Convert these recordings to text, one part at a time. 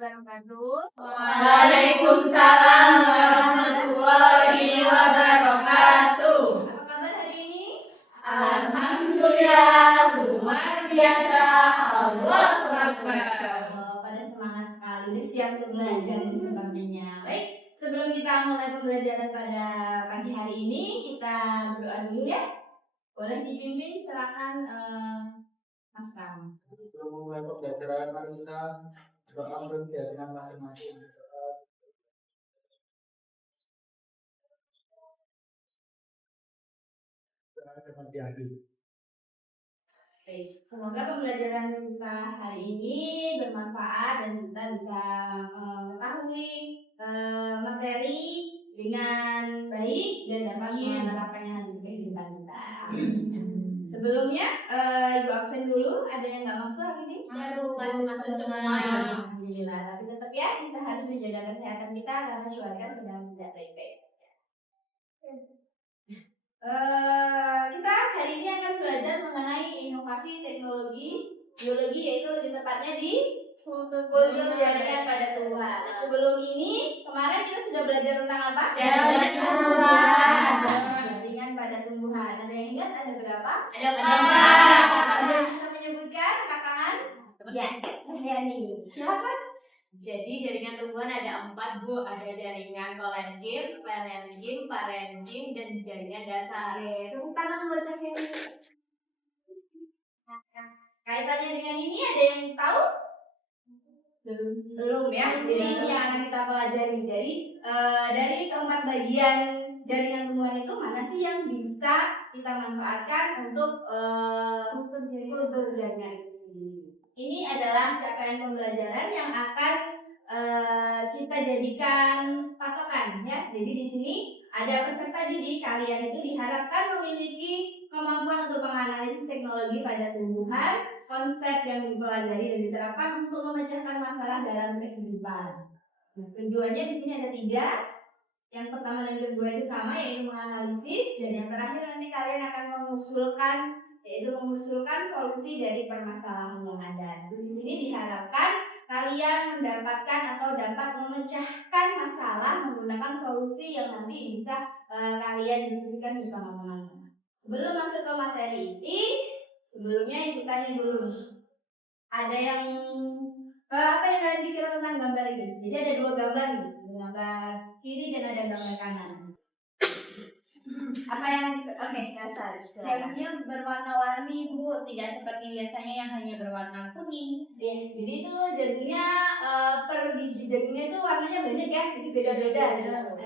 wabarakatuh. Waalaikumsalam warahmatullahi wabarakatuh. Apa kabar hari ini? Alhamdulillah, luar biasa. Allahu Akbar. Pada semangat sekali dan siap untuk belajar ini sepertinya. Baik, sebelum kita mulai pembelajaran pada pagi hari ini, kita berdoa dulu ya. Boleh dipimpin, silakan Mas Ram. Sebelum mulai pembelajaran, mari kita doa untuk kegiatan masing-masing. Dapat diakhiri. Baik, semoga pembelajaran kita hari ini bermanfaat dan kita bisa mengetahui materi dengan baik dan dapat menerapkannya nanti di kehidupan kita. Sebelumnya, Ibu absen dulu. Ada yang nggak masuk hari ini? Masuk semua. Alhamdulillah. Tapi tetap ya, kita harus menjaga kesehatan kita karena cuaca sedang tidak baik-baik. Kita hari ini akan belajar mengenai inovasi teknologi biologi, yaitu lebih tepatnya di kultur jaringan pada tumbuhan. Nah, sebelum ini kemarin kita sudah belajar tentang apa? Jaringan tumbuhan. Jaringan pada tumbuhan. Ada yang ingat ada berapa? Ada empat. Ada yang bisa menyebutkan angkat tangan? Ya, nih. Silakan. Jadi jaringan tumbuhan ada 4, Bu. Ada jaringan kolenkim, parenkim, parenkim, dan jaringan dasar. Oke, tepuk tangan buat Kak Heni. Kaitannya dengan ini ada yang tahu? Belum ya. Jadi ini yang akan kita pelajari. Dari keempat bagian jaringan tumbuhan itu mana sih yang bisa kita manfaatkan untuk kultur jaringan itu sendiri. Ini adalah capaian pembelajaran yang akan kita jadikan patokan ya. Jadi di sini ada peserta didik kalian itu diharapkan memiliki kemampuan untuk menganalisis teknologi pada tumbuhan, konsep yang dipelajari dan diterapkan untuk memecahkan masalah dalam kehidupan. Nah, tujuannya di sini ada 3. Yang pertama dan kedua itu sama, yaitu menganalisis, dan yang terakhir nanti kalian akan mengusulkan solusi dari permasalahan yang ada. Di sini diharapkan kalian mendapatkan atau dapat memecahkan masalah menggunakan solusi yang nanti bisa kalian diskusikan bersama teman-teman. Sebelum masuk ke materi inti, sebelumnya ibu tanya dulu. Ada yang apa yang kalian pikir tentang gambar ini? Jadi ada 2 gambar nih, gambar kiri dan ada gambar kanan. Apa yang dasar? Jadinya berwarna-warni, Bu, tidak seperti biasanya yang hanya berwarna kuning. Ya, jadi itu jadinya per biji jadinya itu warnanya banyak ya, jadi beda-beda.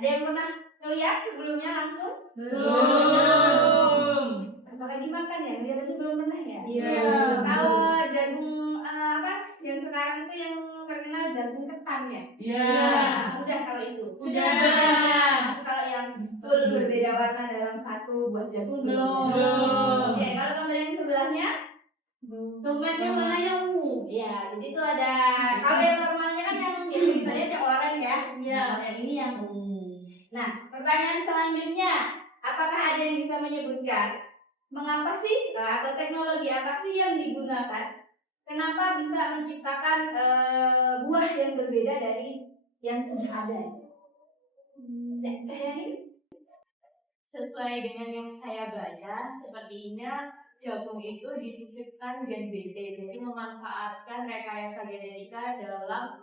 Ada yang pernah lihat sebelumnya langsung? Belum. Apakah dimakan ya? Lihat aja belum pernah ya? Iya. Kalau jagung yang sekarang itu yang terkenal jagung ketan ya? Iya. Udah kalau itu. Sudah. Kalau yang full berbeda warna dalam satu buah jagung Belum. Oke, kalau gambar yang sebelahnya? Gambarnya warnanya ungu. Iya, jadi itu ada. Kalau yang normalnya kan yang biasa kita lihat yang oranye ya. Iya. Kalau yang ini yang ungu. Nah, pertanyaan selanjutnya, apakah ada yang bisa menyebutkan mengapa sih atau teknologi apa sih yang digunakan? Kenapa bisa menciptakan buah yang berbeda dari yang sudah ada? Sesuai dengan yang saya baca, sepertinya jagung itu disisipkan gen BT, jadi memanfaatkan rekayasa genetika dalam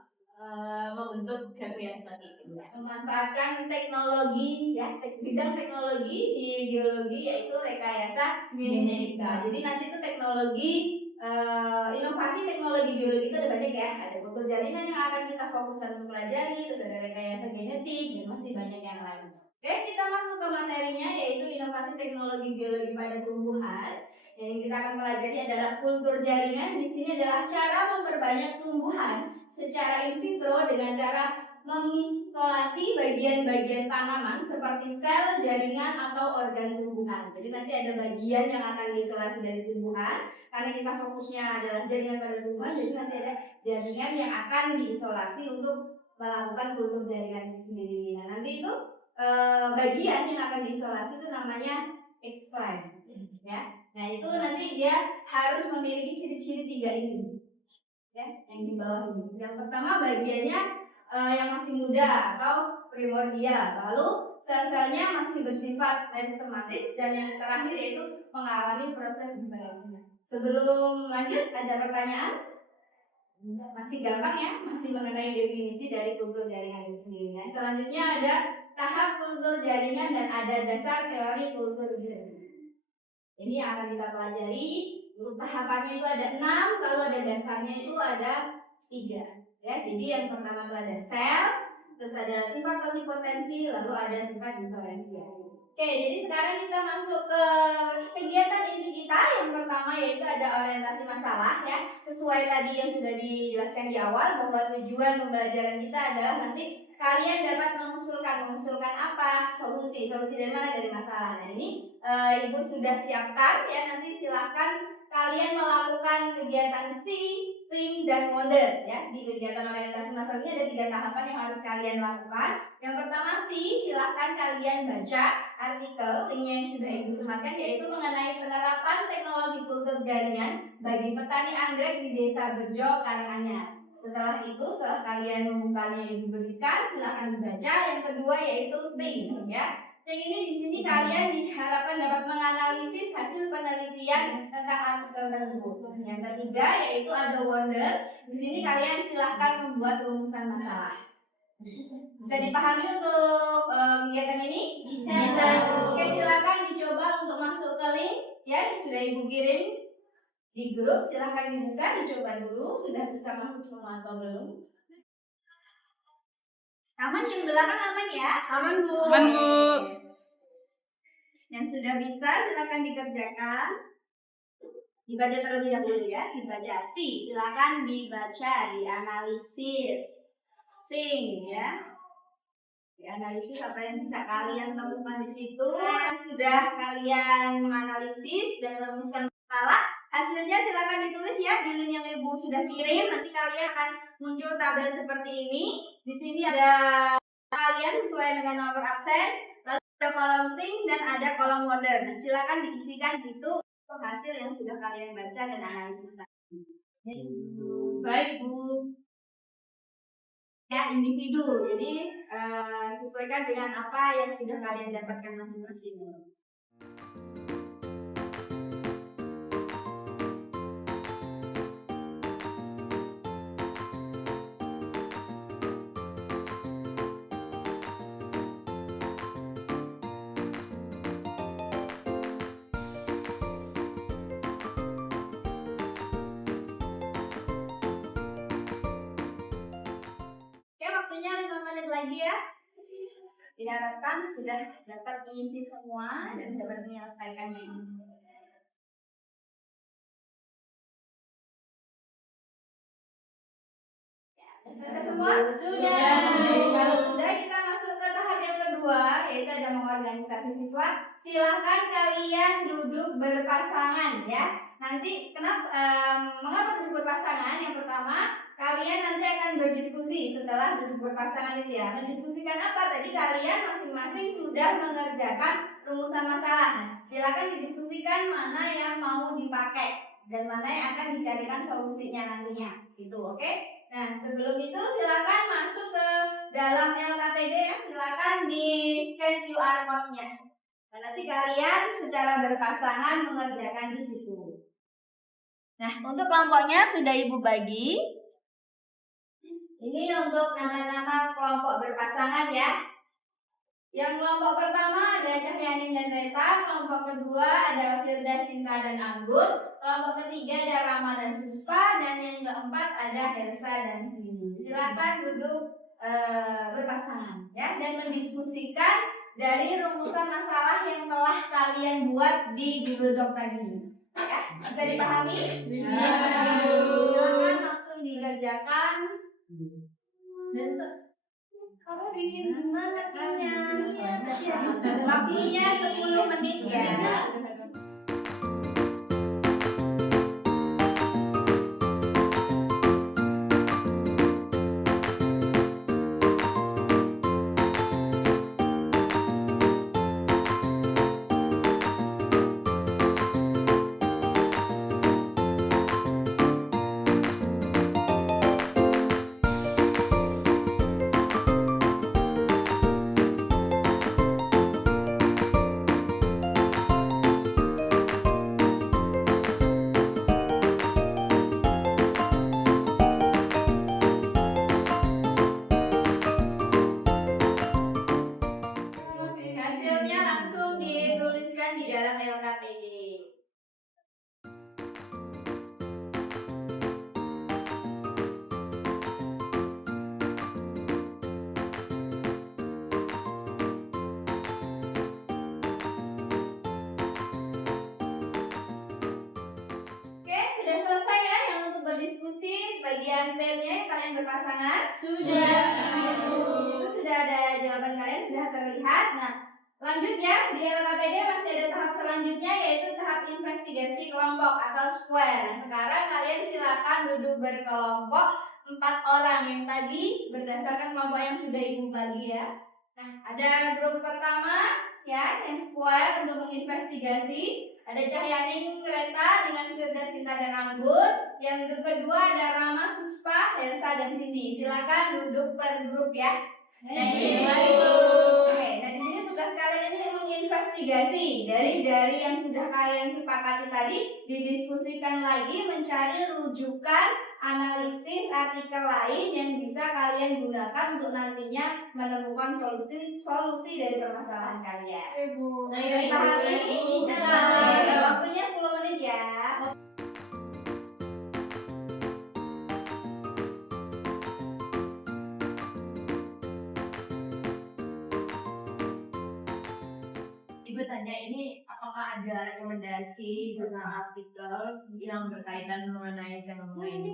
membentuk jagung yang seperti itu. Memanfaatkan teknologi ya, bidang teknologi di biologi yaitu rekayasa genetika. Jadi nanti itu teknologi inovasi teknologi biologi itu ada banyak ya. Ada kultur jaringan yang akan kita fokuskan untuk pelajari, terus ada rekayasa genetik dan masih banyak yang lain. Oke, kita masuk ke materinya yaitu inovasi teknologi biologi pada tumbuhan. Yang kita akan pelajari adalah kultur jaringan. Di sini adalah cara memperbanyak tumbuhan secara in vitro dengan cara mengisolasi bagian-bagian tanaman seperti sel, jaringan, atau organ tumbuhan. Jadi nanti ada bagian yang akan diisolasi dari tumbuhan karena kita fokusnya adalah jaringan pada tumbuhan. Jadi nanti ada jaringan yang akan diisolasi untuk melakukan kultur jaringan itu sendiri. Nah nanti itu bagian yang akan diisolasi itu namanya explain, ya. Nah itu nanti dia harus memiliki ciri-ciri 3 ini. ya, yang di bawah ini. Yang pertama bagiannya yang masih muda atau primordial, lalu sel-selnya masih bersifat meristematis, dan yang terakhir yaitu mengalami proses diferensiasi. Sebelum lanjut, ada pertanyaan? Masih gampang ya, masih mengenai definisi dari kultur jaringan itu sendiri. Nah, selanjutnya ada tahap kultur jaringan dan ada dasar teori kultur jaringan. Ini yang akan kita pelajari. Untuk tahapannya itu ada 6, lalu ada dasarnya itu ada 3. Ya, jadi yang pertama itu ada sel, terus ada sifat pluripotensi, lalu ada sifat diferensiasi. Oke, jadi sekarang kita masuk ke kegiatan inti kita. Yang pertama yaitu ada orientasi masalah, ya. Sesuai tadi yang sudah dijelaskan di awal, bahwa tujuan pembelajaran kita adalah nanti kalian dapat mengusulkan apa? Solusi dari mana? Dari masalah. Nah, ini Ibu sudah siapkan, ya. Nanti silahkan kalian melakukan kegiatan see, think, dan wonder, ya. Di kegiatan orientasi masalah ini ada 3 tahapan yang harus kalian lakukan. Yang pertama see, silahkan kalian baca artikel linknya yang sudah Ibu sematkan, yaitu mengenai penerapan teknologi kultur jaringan bagi petani anggrek di Desa Bejo, Karanganyar. Setelah itu, setelah kalian membukanya yang diberikan, silahkan dibaca. Yang kedua yaitu think, ya. Think ini di sini kalian diharapkan dapat menganalisis hasil penelitian tentang artikel tersebut. Yang ketiga yaitu ada wonder. Di sini kalian silahkan membuat rumusan masalah. Bisa dipahami untuk kegiatan ini? Bisa. Oke, silakan dicoba untuk masuk ke link, ya, sudah Ibu kirim di grup. Silahkan dibuka, dicoba dulu. Sudah bisa masuk semua atau belum? Aman, yang belakang aman ya? Aman, Bu. Aman, Bu. Yang sudah bisa silakan dikerjakan. Dibaca terlebih dahulu, ya. Dibaca sih, silakan dibaca, dianalisis. Think, ya. Dianalisis apa yang bisa kalian temukan di situ. Sudah kalian menganalisis dan merumuskan masalah, hasilnya silakan ditulis, ya, di link yang Ibu sudah kirim. Nanti kalian akan muncul tabel seperti ini. Di sini ada kalian sesuai dengan nomor absen, lalu ada kolom think dan ada kolom wonder. Nah, silakan diisikan di situ untuk hasil yang sudah kalian baca dan analisis tadi. Baik, Bu. Ya, individu. Jadi sesuaikan dengan apa yang sudah kalian dapatkan masing-masing. Waktunya 5 menit lagi, ya. Diharapkan sudah dapat mengisi semua dan dapat menyelesaikannya. Selesai semua? Sudah. Kalau sudah, kita masuk ke tahap yang kedua, yaitu ada mengorganisasi siswa. Silahkan kalian duduk berpasangan, ya. Nanti mengapa duduk berpasangan? Yang pertama, kalian nanti akan berdiskusi setelah duduk berpasangan itu, ya. Mendiskusikan apa? Tadi kalian masing-masing sudah mengerjakan rumusan masalah. Silakan didiskusikan mana yang mau dipakai dan mana yang akan dicarikan solusinya nantinya. Gitu, oke? Nah, sebelum itu silakan masuk ke dalam LKPD, ya. Silakan di scan QR code-nya. Dan nanti kalian secara berpasangan mengerjakan di situ. Nah, untuk kelompoknya sudah Ibu bagi. Ini untuk nama-nama kelompok berpasangan, ya. Yang kelompok pertama ada Cahyanin dan Reta, kelompok kedua ada Firda, Sinta, dan Anggun, kelompok ketiga ada Rama dan Suspa, dan yang keempat ada Elsa dan Sini. Silakan duduk berpasangan, ya, dan mendiskusikan dari rumusan masalah yang telah kalian buat di Google Doc tadi. Ya, bisa dipahami? Bisa. Silakan langsung dikerjakan. Kamu bikin gimana punya? Waktunya 10 menit, ya. berpasangan? Sudah. Di situ sudah ada jawaban kalian, sudah terlihat. Nah, lanjutnya di LKPD masih ada tahap selanjutnya, yaitu tahap investigasi kelompok atau square. Nah, sekarang kalian silakan duduk berkelompok 4 orang yang tadi berdasarkan kelompok yang sudah ibu bagi ya. Nah, ada grup pertama ya yang square untuk menginvestigasi. Ada Cahyaning Greta dengan Firda Sinta dan Anggun. Yang grup kedua ada Rama, Suspa, Elsa dan Cindy. Silakan duduk per grup ya. Oke, nah di sini tugas kalian ini menginvestigasi dari yang sudah kalian sepakati tadi, didiskusikan lagi mencari rujukan analisis artikel lain yang bisa kalian gunakan untuk nantinya menemukan solusi dari permasalahan kalian. Dipahami? Bisa. Waktunya 10 menit ya. Ibu tanya ini apakah ada rekomendasi jurnal artikel yang berkaitan mengenai fenomena ini?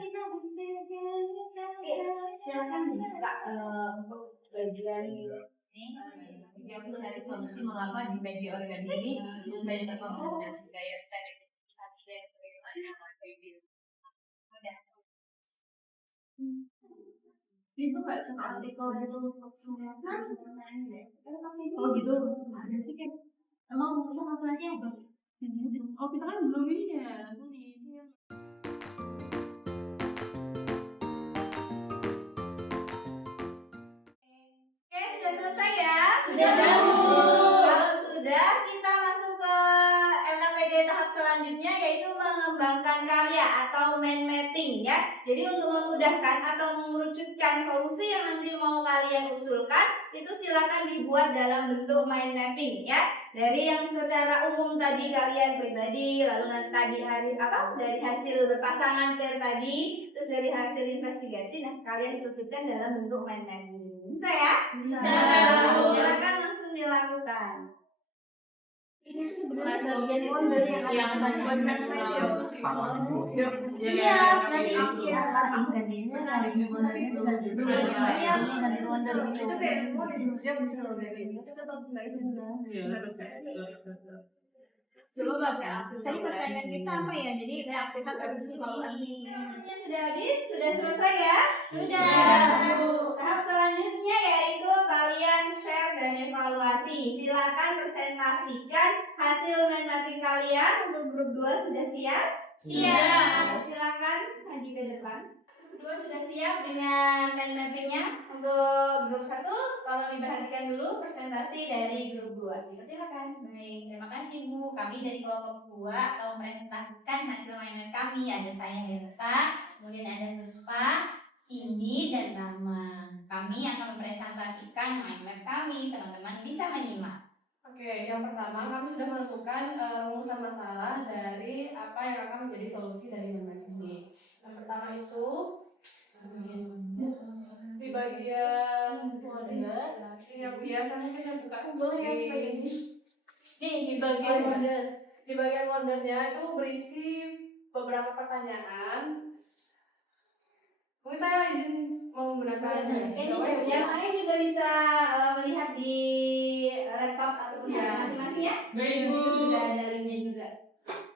Silakan buka untuk bagian ini. Yang mencari solusi mengapa di media organik ini banyak rekomendasi kayak sterilisasi dan bagaimana udah. Itu nggak sama artikel itu oh gitu. Emang urusan aturannya apa? Oh kita kan belum ini ya. Oke, sudah selesai ya? Sudah, Bu. Kalau sudah, kita masuk ke LKPD tahap selanjutnya, yaitu mengembangkan karya atau mind mapping ya. Jadi untuk memudahkan atau mengerucutkan solusi yang nanti mau kalian usulkan, itu silakan dibuat dalam bentuk mind mapping ya. Dari yang secara umum tadi kalian pribadi, lalu nanti tadi dari hasil berpasangan pair tadi, terus dari hasil investigasi, nah kalian kerucutkan dalam bentuk mind mapping. Bisa ya? Bisa. Silakan langsung dilakukan. Ini sebenarnya bagian wonder yang iya, nanti siapa ingkaninya dari gimana itu iya dari wonder itu kayak semua di Indonesia bisa loh dari itu tetap nggak itu coba Kak, tadi pertanyaan kita apa ya? Jadi kita di sini. Sudah habis? Sudah selesai ya? Sudah. Tahap selanjutnya yaitu kalian share dan evaluasi. Silakan presentasikan hasil mind mapping kalian. Untuk grup 2 sudah siap? Siap. Silakan maju ke depan. Grup 2 sudah siap dengan mind mappingnya. Untuk grup 1 tolong diperhatikan dulu presentasi dari grup 2. Silakan. Baik, terima kasih Bu. Kami dari kelompok 2 akan mempresentasikan hasil mind map kami. Ada saya Elsa, kemudian ada Suspa, Cindy, dan Rama. Kami akan mempresentasikan mind map kami. Teman-teman bisa menyimak. Oke, yang pertama kami sudah menentukan rumusan masalah dari apa yang akan menjadi solusi dari mind map ini. Yang pertama itu di bagian wonder, yang biasa mungkin saya buka Boleh ya di bagian ini. Nih di bagian wonder, di bagian wondernya itu berisi beberapa pertanyaan. Mungkin saya izin menggunakan Yang lain juga bisa melihat di laptop ataupun Ya. masing-masing ya. Baik, Di situ Bu. sudah ada linknya juga.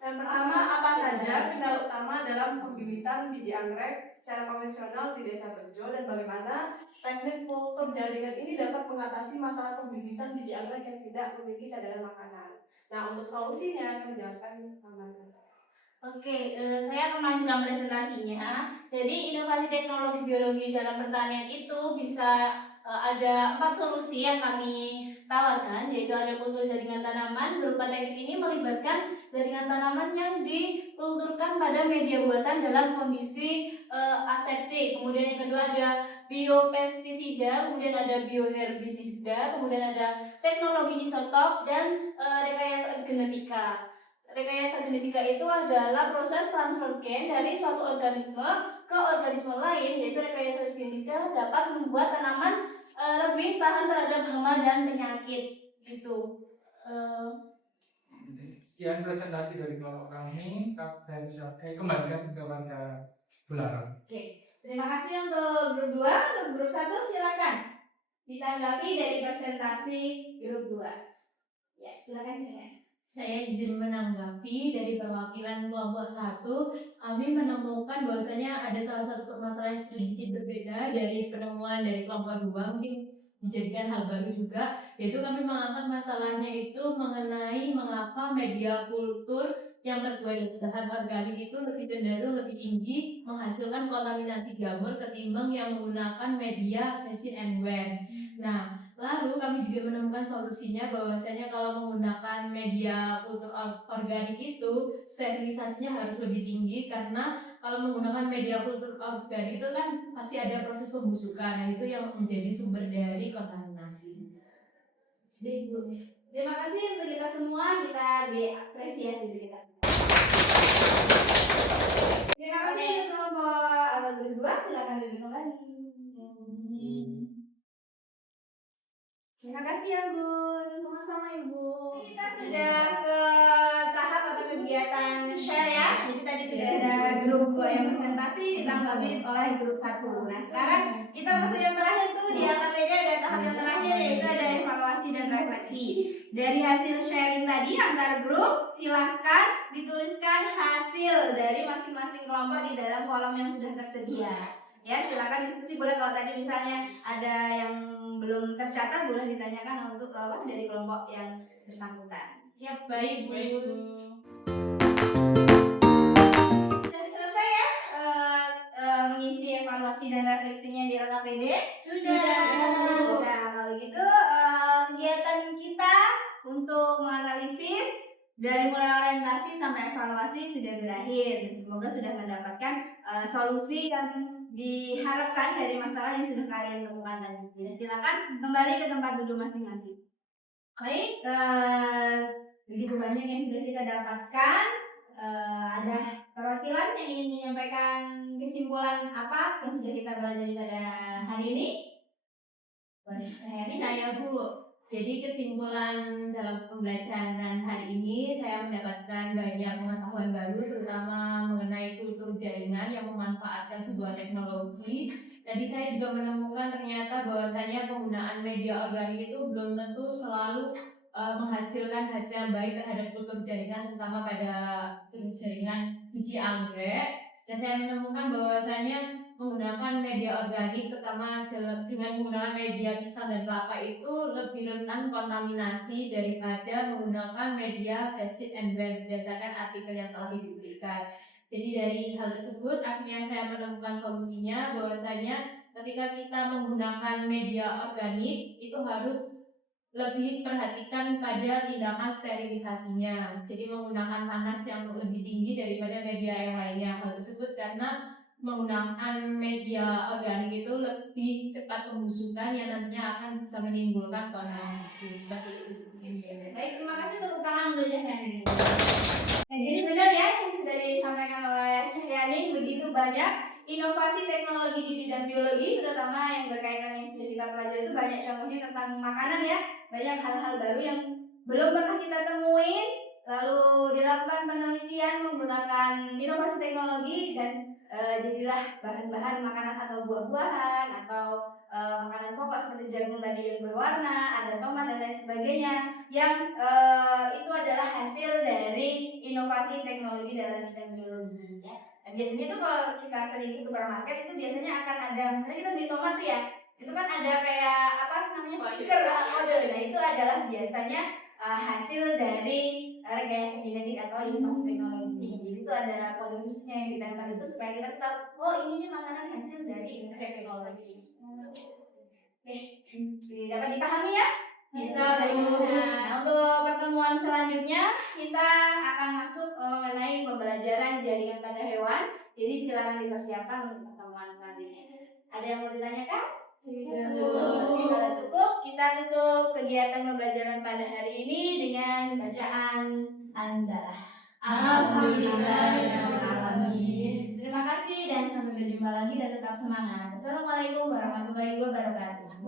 Yang pertama, apa saja kendala utama dalam pembibitan biji anggrek secara konvensional di Desa Bejo dan bagaimana teknik kultur jaringan ini dapat mengatasi masalah pembibitan biji anggrek yang tidak memiliki cadangan makanan. Nah, untuk solusinya kami jelaskan sama saya. Oke, saya akan melanjutkan presentasinya. Jadi inovasi teknologi biologi dalam pertanian itu bisa ada 4 solusi yang kami tawarkan, yaitu ada kultur jaringan tanaman. Berupa teknik ini melibatkan jaringan tanaman yang dikulturkan pada media buatan dalam kondisi aseptik. Kemudian yang kedua ada biopestisida, kemudian ada bioherbisida, kemudian ada teknologi isotop dan rekayasa genetika. Rekayasa genetika itu adalah proses transfer gen dari suatu organisme ke organisme lain, yaitu rekayasa genetika dapat membuat tanaman lebih tahan terhadap hama dan penyakit gitu. Sekian presentasi dari kelompok kami. Kembalikan kepada Bu Lara. Oke. Terima kasih untuk grup 2. Untuk grup 1 silakan ditanggapi dari presentasi grup 2. Ya, silakan Cek. Saya izin menanggapi dari perwakilan kelompok 1. Kami menemukan bahwasanya ada salah satu permasalahan yang sedikit berbeda dari penemuan dari kelompok 2, mungkin dijadikan hal baru juga, yaitu kami mengangkat masalahnya itu mengenai mengapa media kultur yang terbuat dari bahan organik itu lebih cenderung lebih tinggi menghasilkan kontaminasi jamur ketimbang yang menggunakan media fashion and wear. Nah, lalu kami juga menemukan solusinya bahwasanya kalau menggunakan media kultur organik itu sterilisasinya harus lebih tinggi, karena kalau menggunakan media kultur organik itu kan pasti ada proses pembusukan, dan itu yang menjadi sumber dari kontaminasi. Baik, Bu. Terima kasih untuk kita semua, kita beri apresiasi untuk kita semua. Terima kasih untuk kelompok atau grup 2, silakan duduk kembali. Terima kasih ya Bu. Sama-sama Ibu. Kita sudah ke tahap atau kegiatan share ya. Jadi tadi sudah ada grup 2 yang presentasi ditanggapi oleh grup 1. Nah sekarang kita masuk yang terakhir tuh di AKPD, ada tahap yang terakhir yaitu ada evaluasi dan refleksi. Dari hasil sharing tadi antar grup, silahkan dituliskan hasil dari masing-masing kelompok di dalam kolom yang sudah tersedia. Ya, silakan diskusi, boleh kalau tadi misalnya ada yang belum tercatat boleh ditanyakan untuk dari kelompok yang bersangkutan. Siap, baik Bu. Sudah selesai ya mengisi evaluasi dan refleksinya di LKPD? Sudah. Kalau gitu kegiatan kita untuk menganalisis dari mulai orientasi sampai evaluasi sudah berakhir. Semoga sudah mendapatkan solusi yang diharapkan dari masalah yang sudah kalian temukan tadi. Silakan kembali ke tempat duduk masing-masing. Baik, begitu banyak yang sudah kita dapatkan. Ada perwakilan yang ingin menyampaikan kesimpulan apa yang sudah kita pelajari pada hari ini? Saya Bu. Jadi kesimpulan dalam pembelajaran hari ini saya mendapatkan banyak pengetahuan baru, terutama mengenai kultur jaringan yang memanfaatkan sebuah teknologi. Tadi saya juga menemukan ternyata bahwasanya penggunaan media organik itu belum tentu selalu menghasilkan hasil yang baik terhadap kultur jaringan, terutama pada kultur jaringan biji anggrek. Dan saya menemukan bahwasanya menggunakan media organik, terutama dengan menggunakan media pisang dan kelapa itu lebih rentan kontaminasi daripada menggunakan media fashion and wear berdasarkan artikel yang telah diberikan. Jadi dari hal tersebut akhirnya saya menemukan solusinya bahwasanya ketika kita menggunakan media organik itu harus lebih perhatikan pada tindakan sterilisasinya. Jadi menggunakan panas yang lebih tinggi daripada media yang lainnya. Hal tersebut karena menggunakan media organik itu lebih cepat pembusukan yang nantinya akan bisa menimbulkan kontaminasi seperti itu. Baik, terima kasih tepuk tangan untuk Cahyani. Jadi benar ya yang sudah disampaikan oleh Cahyani, begitu banyak inovasi teknologi di bidang biologi, terutama yang berkaitan yang sudah kita pelajari itu banyak contohnya tentang makanan ya, banyak hal-hal baru yang belum pernah kita temuin, lalu dilakukan penelitian menggunakan inovasi teknologi dan jadilah bahan-bahan makanan atau buah-buahan atau makanan pokok seperti jagung tadi yang berwarna, ada tomat dan lain sebagainya yang itu adalah hasil dari inovasi teknologi dalam bidang biologi ya. Dan biasanya tuh kalau kita sering ke supermarket itu biasanya akan ada, misalnya kita beli tomat tuh ya, itu kan ada kayak apa namanya stiker kode. Nah itu adalah biasanya hasil dari rekayasa genetik atau inovasi teknologi. Jadi itu ada kode khususnya yang ditempel itu supaya kita tahu, oh ini makanan hasil dari inovasi teknologi. Oke, dapat dipahami ya? Bisa Bu. Nah untuk pertemuan selanjutnya kita akan masuk mengenai pembelajaran jaringan pada hewan. Jadi silakan dipersiapkan untuk pertemuan selanjutnya. Ada yang mau ditanyakan? Kalau cukup, kita tutup kegiatan pembelajaran pada hari ini dengan bacaan Alhamdulillah. Alhamdulillahirrahmanirrahim. Terima kasih dan sampai berjumpa lagi dan tetap semangat. Assalamualaikum warahmatullahi wabarakatuh.